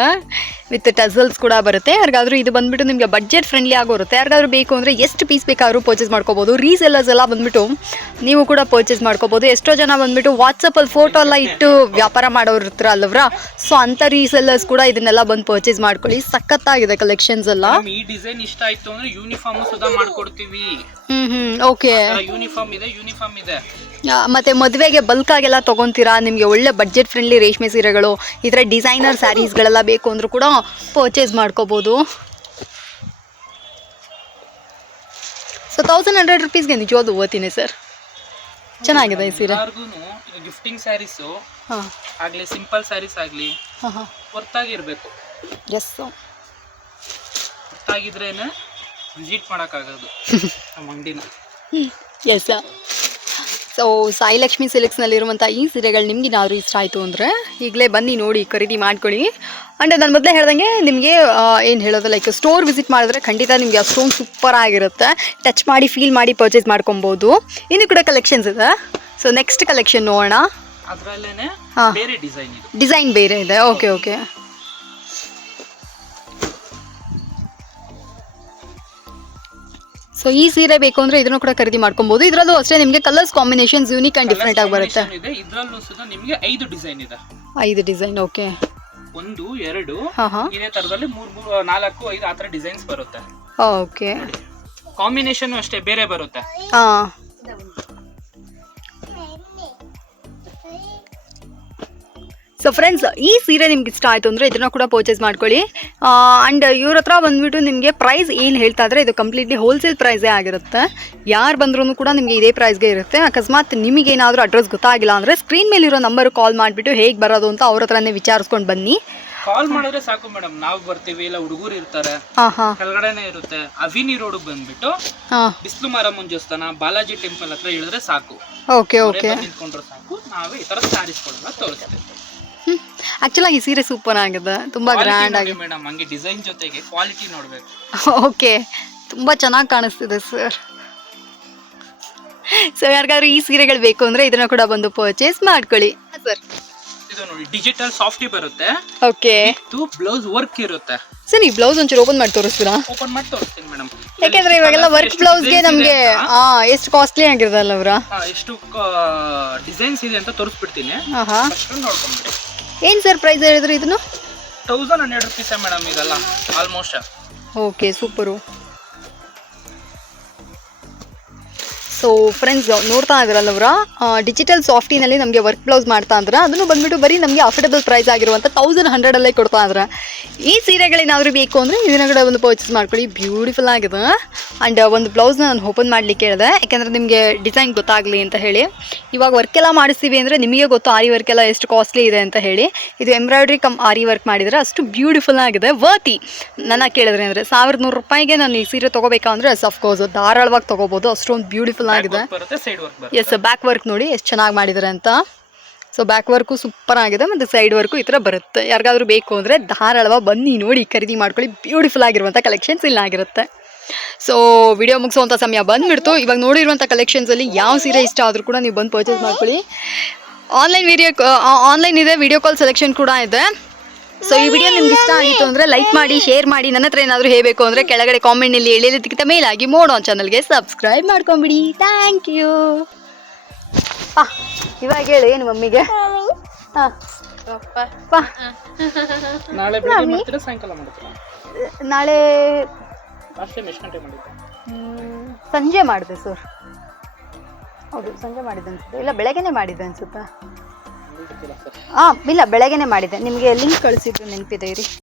ವಿತ್ ಟಸಲ್ಸ್ ಕೂಡ ಬರುತ್ತೆ. ಯಾರಿಗಾದ್ರೂ ಇದು ಬಂದ್ಬಿಟ್ಟು ನಿಮಗೆ ಬಡ್ಜೆಟ್ ಫ್ರೆಂಡ್ಲಿ ಆಗಿರುತ್ತೆ. ಯಾರಿಗಾದ್ರೂ ಬೇಕು ಅಂದರೆ ಎಷ್ಟು ಪೀಸ್ ಬೇಕಾದ್ರೂ ಪರ್ಚೇಸ್ ಮಾಡ್ಕೋಬೋದು. ರೀಸೆಲ್ಲರ್ಸ್ ಎಲ್ಲ ಬಂದ್ಬಿಟ್ಟು ನೀವು ಕೂಡ ಪರ್ಚೇಸ್ ಮಾಡ್ಕೋಬೋದು. ಎಷ್ಟೋ ಜನ ಬಂದ್ಬಿಟ್ಟು ವಾಟ್ಸಪ್ಪಲ್ಲಿ ಫೋಟೋ ಎಲ್ಲ ಇಟ್ಟು ವ್ಯಾಪಾರ ಮಾಡೋರು ಇರ್ತಾರಲ್ಲವ್ರ, ಸೊ ಅಂಥ ರೀಸೆಲ್ಲರ್ಸ್ ಕೂಡ ಇದನ್ನೆಲ್ಲ ಬಂದು ಪರ್ಚೇಸ್ ಮಾಡ್ಕೊಳ್ಳಿ. ಸಖತ್ತಾಗಿದೆ ಕಲೆಕ್ಷನ್ಸ್ ಎಲ್ಲ. ಈ ಡಿಸೈನ್ ಇಷ್ಟ ಆಯ್ತು ಅಂದ್ರೆ ಯೂನಿಫಾರ್ಮ್ ಸುಧಾ ಮಾಡ್ಕೊಡ್ತೀವಿ. ಓಕೆ. ಯೂನಿಫಾರ್ಮ್ ಇದೆ. ಮತ್ತೆ ಮದುವೆಗೆ ಬಲ್ಕ್ ಆಗೆಲ್ಲ ತೊಗೊತೀರಾ, ನಿಮಗೆ ಒಳ್ಳೆ ಬಡ್ಜೆಟ್ ಫ್ರೆಂಡ್ಲಿ ರೇಷ್ಮೆ ಸೀರೆಗಳು, ಈ ಥರ ಡಿಸೈನರ್ ಸ್ಯಾರೀಸ್ಗಳೆಲ್ಲ ಬೇಕು ಅಂದರೂ ಕೂಡ ಪರ್ಚೇಸ್ ಮಾಡ್ಕೋಬೋದು. ಸೊ 1100 ರುಪೀಸ್ಗೆ ನಿಜವಾದ ಓದ್ತೀನಿ ಸರ್, ಚೆನ್ನಾಗಿದೆ ಈ ಸೀರೆ. ಗಿಫ್ಟಿಂಗ್ ಸ್ಯಾರೀಸು ಹಾಂ ಆಗಲಿ, ಸಿಂಪಲ್ ಸ್ಯಾರೀಸ್ ಆಗಲಿ ಹಾಂ ಹೊರ್ತಾಗಿರ್ಬೇಕು. ಎಸ್, ಹೊರ್ತಾಗಿದ್ರೇನೆ ವಿಸಿಟ್ ಮಾಡೋಕ್ಕಾಗೋದು ನಮ್ಮ ಅಂಗಡಿನ. ಎಸ್. ಸೊ ಸಾಯಿ ಲಕ್ಷ್ಮಿ ಸಿಲ್ಕ್ಸ್ನಲ್ಲಿರುವಂಥ ಈ ಸೀರೆಗಳು ನಿಮ್ಗೆ ಏನಾದರೂ ಇಷ್ಟ ಆಯಿತು ಅಂದರೆ ಈಗಲೇ ಬನ್ನಿ ನೋಡಿ ಖರೀದಿ ಮಾಡ್ಕೊಳ್ಳಿ. ಆ್ಯಂಡ್ ನಾನು ಮೊದಲೇ ಹೇಳ್ದಂಗೆ ನಿಮಗೆ ಏನು ಹೇಳೋದು, ಲೈಕ್ ಸ್ಟೋರ್ ವಿಸಿಟ್ ಮಾಡಿದ್ರೆ ಖಂಡಿತ ನಿಮಗೆ ಅಷ್ಟೊಂದು ಸೂಪರ್ ಆಗಿರುತ್ತೆ. ಟಚ್ ಮಾಡಿ ಫೀಲ್ ಮಾಡಿ ಪರ್ಚೇಸ್ ಮಾಡ್ಕೊಬೋದು. ಇನ್ನು ಕೂಡ ಕಲೆಕ್ಷನ್ಸ್ ಇದೆ. ಸೊ ನೆಕ್ಸ್ಟ್ ಕಲೆಕ್ಷನ್ ನೋಡೋಣ. ಅದರಲ್ಲೇನೆ ಬೇರೆ ಡಿಸೈನ್ ಇದೆ, ಡಿಸೈನ್ ಬೇರೆ ಇದೆ. Okay okay. ಸೊ ಈ ಸೀರೆ ಬೇಕು ಅಂದರೆ ಇದನ್ನು ಕೂಡ ಖರೀದಿ ಮಾಡ್ಕೊಬೋದು. ಇದರಲ್ಲೂ ಅಷ್ಟೇ ನಿಮಗೆ colours combinations unique and different ಆಗಿ ಬರುತ್ತೆ. ಇದರಲ್ಲೂ ಸುಧಾ ನಿಮಗೆ 5 ಡಿಸೈನ್ ಇದೆ. 5 ಡಿಸೈನ್. ಓಕೆ. 1 2 ಹಾಂ ಇದೇ ತರದಲ್ಲಿ 3 4 5 ಆ ಥರ ಡಿಸೈನ್ಸ್ ಬರುತ್ತೆ. ಓಕೆ. ಕಾಂಬಿನೇಷನ್ ಅಷ್ಟೇ ಬೇರೆ ಬರುತ್ತೆ. ಹಾಂ. ಸೊ ಫ್ರೆಂಡ್ಸ್, ಈ ಸೀರೆ ನಿಮ್ಗೆ ಇಷ್ಟ ಆಯಿತು ಅಂದರೆ ಇದನ್ನು ಕೂಡ ಪರ್ಚೇಸ್ ಮಾಡ್ಕೊಳ್ಳಿ. ಆ್ಯಂಡ್ ಇವ್ರ ಹತ್ರ ಬಂದುಬಿಟ್ಟು ನಿಮಗೆ ಪ್ರೈಸ್ ಏನು ಹೇಳ್ತಾ ಇದ್ರೆ ಇದು ಕಂಪ್ಲೀಟ್ಲಿ ಹೋಲ್ಸೇಲ್ ಪ್ರೈಸೇ ಆಗಿರುತ್ತೆ. ಯಾರು ಬಂದ್ರೂ ಕೂಡ ನಿಮಗೆ ಇದೇ ಪ್ರೈಸ್ಗೆ ಇರುತ್ತೆ. ಅಕಸ್ಮಾತ್ ನಿಮಗೇನಾದರೂ ಅಡ್ರೆಸ್ ಗೊತ್ತಾಗಿಲ್ಲ ಅಂದರೆ ಸ್ಕ್ರೀನ್ ಮೇಲಿರೋ ನಂಬರ್ ಕಾಲ್ ಮಾಡಿಬಿಟ್ಟು ಹೇಗೆ ಬರೋದು ಅಂತ ಅವ್ರ ಹತ್ರನೇ ವಿಚಾರಿಸ್ಕೊಂಡು ಬನ್ನಿ. ಕಾಲ್ ಮಾಡಿದ್ರೆ ಸಾಕು ಮೇಡಮ್, ನಾವು ಬರ್ತೀವಿ. ಇಲ್ಲ ಹುಡುಗರು ಇರ್ತಾರೆ, ಕೆಳಗಡೆನೆ ಇರುತ್ತೆ. ಅವಿನಿ ರೋಡ್ ಬಂದ್ಬಿಟ್ಟು ಬಿಸಿಲು ಮರ ಮುಂಜಸ್ತಾನ ಬಾಲಾಜಿ ಟೆಂಪಲ್ ಹತ್ರ ಇಳಿದ್ರೆ ಸಾಕು. Okay okay. ನಿಂತ್ಕೊಂಡ್ರೆ ಸಾಕು, ನಾವೇ ಈ ತರ ಸ್ಯಾರೀಸ್ ಕೊಡಲ್ಲ ತೋರಿಸ್ತೇವೆ. ಆಕ್ಚುಲಾಗಿ ಈ ಸೀರೆ ಸೂಪರ್ ಆಗಿದೆ, ತುಂಬಾ ಗ್ರ್ಯಾಂಡ್ ಆಗಿ ಮೇಡಮ್. ಹಂಗೆ ಡಿಸೈನ್ ಜೊತೆಗೆ ಕ್ವಾಲಿಟಿ ನೋಡ್ಬೇಕು. ಓಕೆ, ತುಂಬಾ ಚೆನ್ನಾಗಿ ಕಾಣಿಸ್ತಿದೆ ಸರ್. ಸೊ ಯಾರಿಗಾದ್ರೂ ಈ ಸೀರೆಗಳು ಬೇಕು ಅಂದ್ರೆ ಇದನ್ನ ಕೂಡ ಬಂದು ಪರ್ಚೇಸ್ ಮಾಡ್ಕೊಳ್ಳಿ ಸರ್. ಇದು ನೋಡಿ ಡಿಜಿಟಲ್ ಸಾಫ್ಟಿ ಬರುತ್ತೆ. ಓಕೆ. ಇದು ಬ್ಲೌಸ್ ವರ್ಕ್ ಇರುತ್ತೆ. ಸರ್ ಈ ಬ್ಲೌಸ್ ಒಂಚೂರು ಓಪನ್ ಮಾಡಿ ತೋರಿಸ್ತೀರಾ? ಓಪನ್ ಮಾಡಿ ತೋರಿಸ್ತೀನಿ ಮೇಡಮ್. ಯಾಕೆಂದ್ರೆ ಇವಾಗೆಲ್ಲ ವರ್ಕ್ ಬ್ಲೌಸ್ಗೆ ನಮಗೆ ಎಷ್ಟು ಕಾಸ್ಟ್ಲಿ ಆಗಿರೋದಲ್ಲ ಅವರ, ಎಷ್ಟು ಡಿಸೈನ್ಸ್ ಇದೆ ಅಂತ ತೋರಿಸ್ಬಿಡ್ತೀನಿ. ನೋಡ್ಕೊಂಡ್ಬಿಡಿ. ಏನ್ ಸರ್ ಪ್ರೈಸ್ ಹೇಳಿದ್ರು ಇದನ್ನು? 1100 ರುಪೀಸ್ ಮೇಡಮ್ ಇದೆಲ್ಲ almost. Okay, super. So friends, ನೋಡ್ತಾ ಇದ್ರಲ್ಲ ಅವರ ಡಿಜಿಟಲ್ ಸಾಫ್ಟಿನಲ್ಲಿ ನಮಗೆ ವರ್ಕ್ ಬ್ಲೌಸ್ ಮಾಡ್ತಾ ಅಂದ್ರೆ ಅದನ್ನು ಬಂದ್ಬಿಟ್ಟು ಬರೀ ನಮಗೆ ಅಫೋರ್ಡಬಲ್ ಪ್ರೈಸ್ ಆಗಿರುವಂಥ 1100 ಕೊಡ್ತಾ ಇದ್ರೆ. ಈ ಸೀರೆಗಳೇನಾದರೂ ಬೇಕು ಅಂದರೆ ಇದನ್ನ ಕೂಡ ಒಂದು ಪರ್ಚೇಸ್ ಮಾಡ್ಕೊಳ್ಳಿ. ಬ್ಯೂಟಿಫುಲ್ ಆಗಿದೆ. ಆ್ಯಂಡ್ ಒಂದು ಬ್ಲೌಸ್ನ ನಾನು ಓಪನ್ ಮಾಡಲಿಕ್ಕೆ ಹೇಳಿದೆ, ಯಾಕೆಂದರೆ ನಿಮಗೆ ಡಿಸೈನ್ ಗೊತ್ತಾಗಲಿ ಅಂತ ಹೇಳಿ. ಇವಾಗ ವರ್ಕ್ ಎಲ್ಲ ಮಾಡಿಸ್ತೀವಿ ಅಂದರೆ ನಿಮಗೆ ಗೊತ್ತು ಆರಿ ವರ್ಕ್ ಎಲ್ಲ ಎಷ್ಟು ಕಾಸ್ಟ್ಲಿ ಇದೆ ಅಂತ ಹೇಳಿ. ಇದು ಎಂಬ್ರಾಯ್ಡ್ರಿ ಕಮ್ ಆರಿ ವರ್ಕ್ ಮಾಡಿದರೆ ಅಷ್ಟು ಬ್ಯೂಟಿಫುಲ್ ಆಗಿದೆ. ವರ್ತಿ ನನ್ನ ಕೇಳಿದ್ರೆ ಅಂದರೆ 1100 ರೂಪಾಯಿಗೆ ನಾನು ಈ ಸೀರೆ ತೊಗೋಬೇಕಂದ್ರೆ ಅಫ್ಕೋರ್ಸ್ ಧಾರಾಳವಾಗಿ ತೊಗೋಬೋದು. ಅಷ್ಟೊಂದು ಬ್ಯೂಟಿಫುಲ್ ಆಗಿದೆ. ಎಸ್, ಬ್ಯಾಕ್ ವರ್ಕ್ ನೋಡಿ ಎಷ್ಟು ಚೆನ್ನಾಗಿ ಮಾಡಿದ್ದಾರೆ ಅಂತ. ಸೊ ಬ್ಯಾಕ್ ವರ್ಕು ಸೂಪರ್ ಆಗಿದೆ ಮತ್ತು ಸೈಡ್ ವರ್ಕು ಈ ಥರ ಬರುತ್ತೆ. ಯಾರಿಗಾದ್ರೂ ಬೇಕು ಅಂದರೆ ಧಾರಾಳವಾಗಿ ಬನ್ನಿ ನೋಡಿ ಖರೀದಿ ಮಾಡ್ಕೊಳ್ಳಿ. ಬ್ಯೂಟಿಫುಲ್ ಆಗಿರುವಂಥ ಕಲೆಕ್ಷನ್ಸ್ ಇಲ್ಲ ಆಗಿರುತ್ತೆ. ಸೊ ವಿಡಿಯೋ ಮುಗಿಸುವಂಥ ಸಮಯ ಬಂದುಬಿಡ್ತು. ಇವಾಗ ನೋಡಿರುವಂಥ ಕಲೆಕ್ಷನ್ಸಲ್ಲಿ ಯಾವ ಸೀರೆ ಇಷ್ಟ ಆದರೂ ಕೂಡ ನೀವು ಬಂದು ಪರ್ಚೇಸ್ ಮಾಡ್ಕೊಳ್ಳಿ. ಆನ್ಲೈನ್ ಇದೆ, ವಿಡಿಯೋ ಕಾಲ್ ಸೆಲೆಕ್ಷನ್ ಕೂಡ ಇದೆ. ಸೊ ಈ ವಿಡಿಯೋ ನಿಮ್ಗೆ ಇಷ್ಟ ಆಗಿತ್ತು ಅಂದರೆ ಲೈಕ್ ಮಾಡಿ, ಶೇರ್ ಮಾಡಿ. ನನ್ನ ಹತ್ರ ಏನಾದರೂ ಹೇಳಬೇಕು ಅಂದರೆ ಕೆಳಗಡೆ ಕಾಮೆಂಟ್ನಲ್ಲಿ ಹೇಳಿದ್ದಕ್ಕಿಂತ ಮೇಲಾಗಿ ಮೋಡೋ ಚಾನಲ್ಗೆ ಸಬ್ಸ್ಕ್ರೈಬ್ ಮಾಡ್ಕೊಂಬಿಡಿ. Thank you. ಇವಾಗ ಹೇಳಿ ಏನು ಮಮ್ಮಿಗೆ. ನಾಳೆ ಬೆಳಗ್ಗೆ ಮಾಡ್ತೀರಾ ಸಾಯಂಕಾಲ ಮಾಡ್ತೀರಾ? ನಾಳೆ ಲಾಸ್ಟ್ ಟೈಮ್ ಎಷ್ಟು ಗಂಟೆ ಮಾಡಿದ್ದೆ? ಸಂಜೆ ಮಾಡಿದೆ ಸರ್. ಹೌದು, ಸಂಜೆ ಮಾಡಿದ್ದೆ ಅನ್ಸುತ್ತೆ. ಇಲ್ಲ ಬೆಳಗ್ಗೆನೇ ಮಾಡಿದ್ದೆ ಅನ್ಸುತ್ತಾ? ಇಲ್ಲ ಬೆಳಗ್ಗೆನೇ ಮಾಡಿದ್ದೆ. ನಿಮಗೆ ಲಿಂಕ್ ಕಳಿಸಿದ್ದು ನೆನಪಿದೆ ಇರಿ.